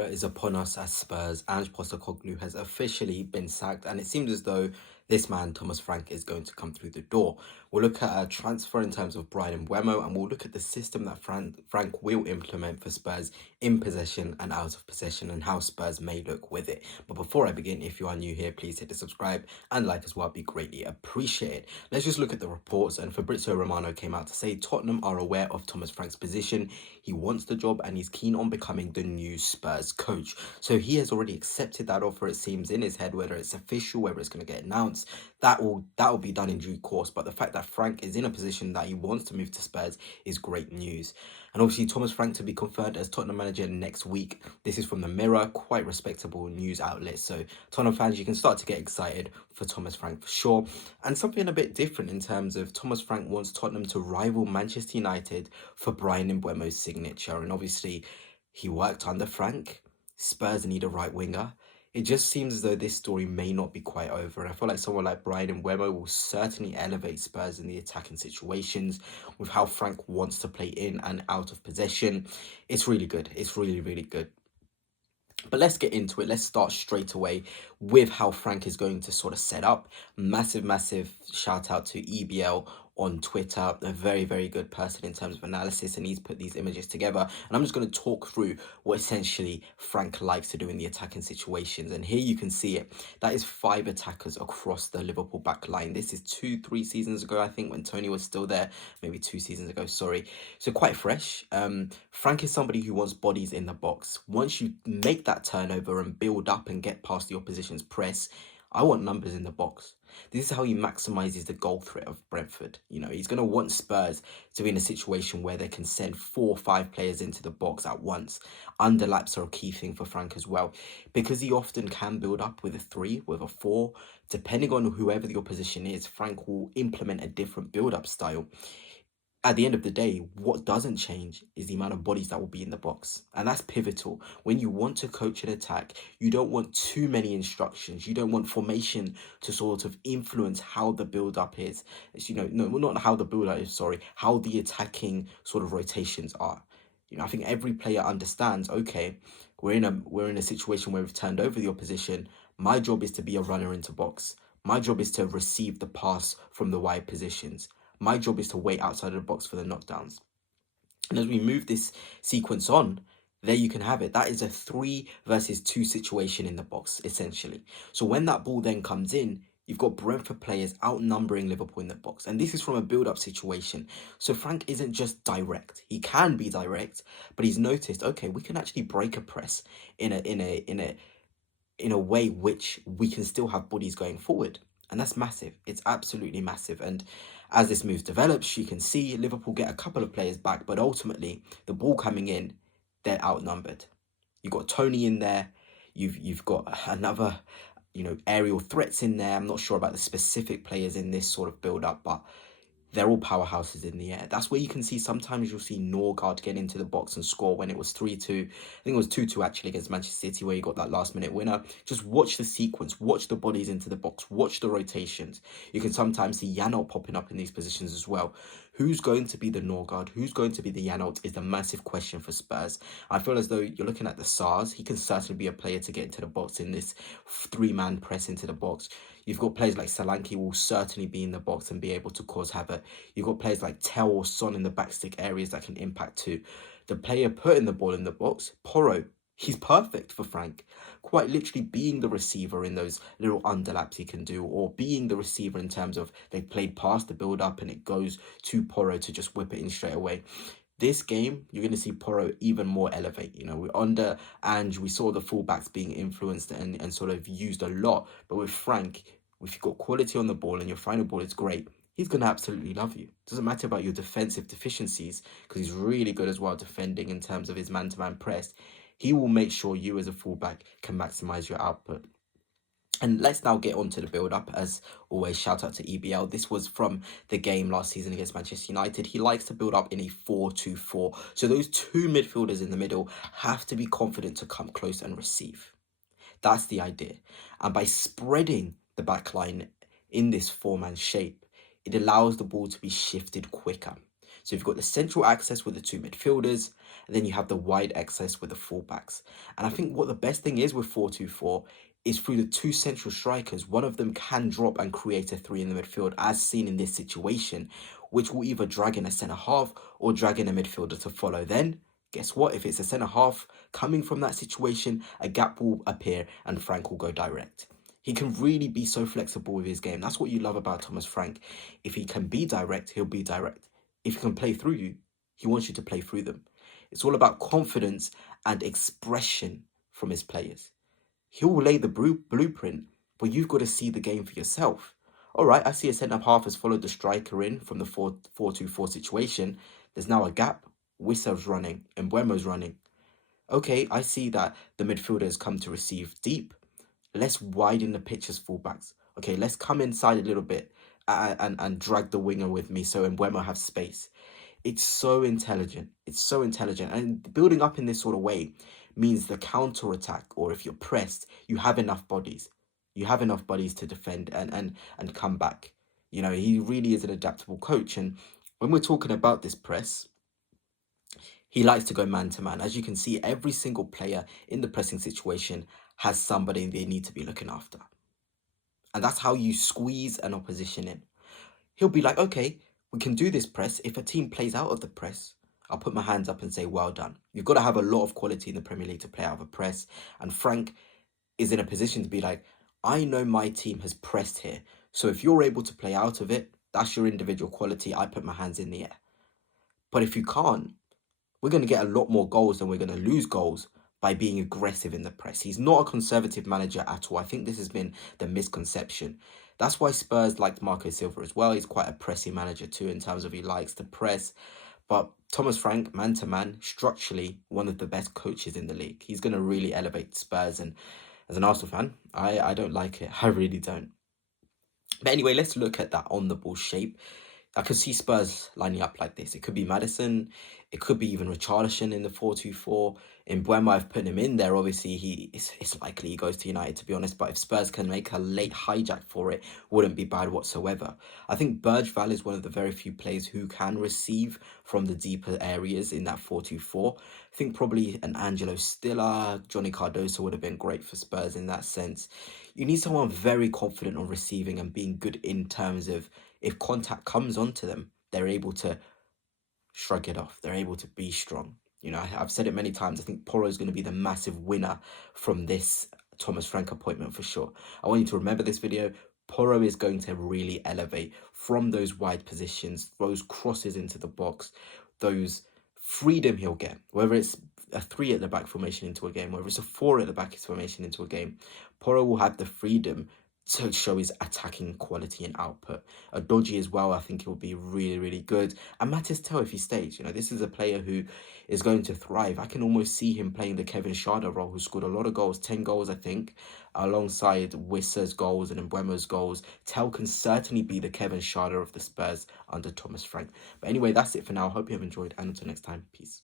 era is upon us as Spurs. Ange Postecoglou has officially been sacked, and it seems as though this man, Thomas Frank, is going to come through the door. We'll look at a transfer in terms of Brian Mbeumo, and we'll look at the system that Frank will implement for Spurs in possession and out of possession, and how Spurs may look with it. But before I begin, if you are new here, please hit the subscribe and like as well. It'd be greatly appreciated. Let's just look at the reports, and Fabrizio Romano came out to say Tottenham are aware of Thomas Frank's position. He wants the job and he's keen on becoming the new Spurs coach. So he has already accepted that offer, it seems, in his head. Whether it's official, whether it's going to get announced, that will be done in due course. But the fact that Frank is in a position that he wants to move to Spurs is great news. And obviously Thomas Frank to be confirmed as Tottenham manager next week. This is from the Mirror, quite respectable news outlet. So Tottenham fans, you can start to get excited for Thomas Frank for sure. And something a bit different in terms of Thomas Frank wants Tottenham to rival Manchester United for Brian Mbeumo's signature. And obviously he worked under Frank. Spurs need a right winger. It just seems as though this story may not be quite over. And I feel like someone like Brian Mbeumo will certainly elevate Spurs in the attacking situations with how Frank wants to play in and out of possession. It's really good. It's really, really good. But let's get into it. Let's start straight away with how Frank is going to sort of set up. Massive shout out to EBL on Twitter, a very, very good person in terms of analysis, and he's put these images together. And I'm just going to talk through what essentially Frank likes to do in the attacking situations. And here you can see it. That is 5 attackers across the Liverpool back line. This is 2-3 seasons ago, I think, when Tony was still there. Maybe 2 seasons ago, sorry. So quite fresh. Frank is somebody who wants bodies in the box. Once you make that turnover and build up and get past the opposition's press, I want numbers in the box. This is how he maximizes the goal threat of Brentford. You know, he's going to want Spurs to be in a situation where they can send 4 or 5 players into the box at once. Underlaps are a key thing for Frank as well, because he often can build up with a 3, with a 4. Depending on whoever the opposition is, Frank will implement a different build-up style. At the end of the day, what doesn't change is the amount of bodies that will be in the box. And that's pivotal. When you want to coach an attack, you don't want too many instructions. You don't want formation to sort of influence how the build-up is. It's, no, not how the build-up is, sorry, how the attacking sort of rotations are. I think every player understands, okay, we're in a situation where we've turned over the opposition. My job is to be a runner into box. My job is to receive the pass from the wide positions. My job is to wait outside of the box for the knockdowns. And as we move this sequence on, there you can have it. That is a 3 versus 2 situation in the box, essentially. So when that ball then comes in, you've got Brentford players outnumbering Liverpool in the box. And this is from a build-up situation. So Frank isn't just direct. He can be direct, but he's noticed, okay, we can actually break a press in a way which we can still have bodies going forward. And that's massive. It's absolutely massive. And as this move develops, you can see Liverpool get a couple of players back, but ultimately the ball coming in, they're outnumbered. You've got Tony in there. You've got another, aerial threats in there. I'm not sure about the specific players in this sort of build-up, but they're all powerhouses in the air. That's where you can see sometimes you'll see Norgard get into the box and score when it was 3-2. I think it was 2-2 actually against Manchester City where you got that last minute winner. Just watch the sequence, watch the bodies into the box, watch the rotations. You can sometimes see Janelt popping up in these positions as well. Who's going to be the Norgard? Who's going to be the Janelt is the massive question for Spurs. I feel as though you're looking at the SARS. He can certainly be a player to get into the box in this 3-man press into the box. You've got players like Solanke will certainly be in the box and be able to cause havoc. You've got players like Tel or Son in the backstick areas that can impact too. The player putting the ball in the box, Porro, he's perfect for Frank. Quite literally being the receiver in those little underlaps he can do, or being the receiver in terms of they've played past the build-up and it goes to Porro to just whip it in straight away. This game, you're going to see Porro even more elevate. We're under Ange, we saw the fullbacks being influenced and sort of used a lot. But with Frank, if you've got quality on the ball and your final ball is great, he's going to absolutely love you. Doesn't matter about your defensive deficiencies, because he's really good as well defending in terms of his man-to-man press. He will make sure you as a fullback can maximize your output. And let's now get on to the build-up. As always, shout out to EBL. This was from the game last season against Manchester United. He likes to build up in a 4-2-4. So those 2 midfielders in the middle have to be confident to come close and receive. That's the idea. And by spreading the back line in this 4-man shape, it allows the ball to be shifted quicker. So you've got the central access with the two midfielders, and then you have the wide access with the fullbacks. And I think what the best thing is with 4-2-4 is through the two central strikers, one of them can drop and create a three in the midfield, as seen in this situation, which will either drag in a centre half or drag in a midfielder to follow. Then, guess what? If it's a centre half coming from that situation, a gap will appear and Frank will go direct. He can really be so flexible with his game. That's what you love about Thomas Frank. If he can be direct, he'll be direct. If he can play through you, he wants you to play through them. It's all about confidence and expression from his players. He'll lay the blueprint, but you've got to see the game for yourself. All right, I see a centre half has followed the striker in from the 4-4-2-4 situation. There's now a gap. Wissa's running and Buemo's running. Okay, I see that the midfielder has come to receive deep. Let's widen the pitch as fullbacks. Okay, let's come inside a little bit and drag the winger with me so Mbeumo have space. It's so intelligent. It's so intelligent. And building up in this sort of way means the counter attack, or if you're pressed, you have enough bodies. You have enough bodies to defend and come back. You know, he really is an adaptable coach. And when we're talking about this press, he likes to go man to man. As you can see, every single player in the pressing situation has somebody they need to be looking after. And that's how you squeeze an opposition in. He'll be like, okay, we can do this press. If a team plays out of the press, I'll put my hands up and say, well done. You've got to have a lot of quality in the Premier League to play out of a press. And Frank is in a position to be like, I know my team has pressed here. So if you're able to play out of it, that's your individual quality. I put my hands in the air. But if you can't, we're going to get a lot more goals than we're going to lose goals by being aggressive in the press. He's not a conservative manager at all. I think this has been the misconception. That's why Spurs liked Marco Silva as well. He's quite a pressing manager too in terms of he likes to press. But Thomas Frank, man to man, structurally, one of the best coaches in the league. He's going to really elevate Spurs. And as an Arsenal fan, I don't like it. I really don't. But anyway, let's look at that on the ball shape. I could see Spurs lining up like this. It could be Maddison. It could be even Richarlison in the 4-2-4. In Buemo, I've put him in there. Obviously, it's likely he goes to United, to be honest. But if Spurs can make a late hijack for it, wouldn't be bad whatsoever. I think Bergvall is one of the very few players who can receive from the deeper areas in that 4-2-4. I think probably an Angelo Stiller, Johnny Cardoso would have been great for Spurs in that sense. You need someone very confident on receiving and being good in terms of if contact comes onto them, they're able to shrug it off. They're able to be strong. You know, I've said it many times. I think Porro is going to be the massive winner from this Thomas Frank appointment for sure. I want you to remember this video. Porro is going to really elevate from those wide positions, those crosses into the box, those freedom he'll get, whether it's a 3 at the back formation into a game, whether it's a 4 at the back formation into a game. Porro will have the freedom to show his attacking quality and output. Dodgy as well, I think he'll be really, really good. And Matis Tell, if he stays, you know, this is a player who is going to thrive. I can almost see him playing the Kevin Schade role, who scored a lot of goals, 10 goals, I think, alongside Wissa's goals and Mbuemo's goals. Tell can certainly be the Kevin Schade of the Spurs under Thomas Frank. But anyway, that's it for now. Hope you have enjoyed, and until next time, peace.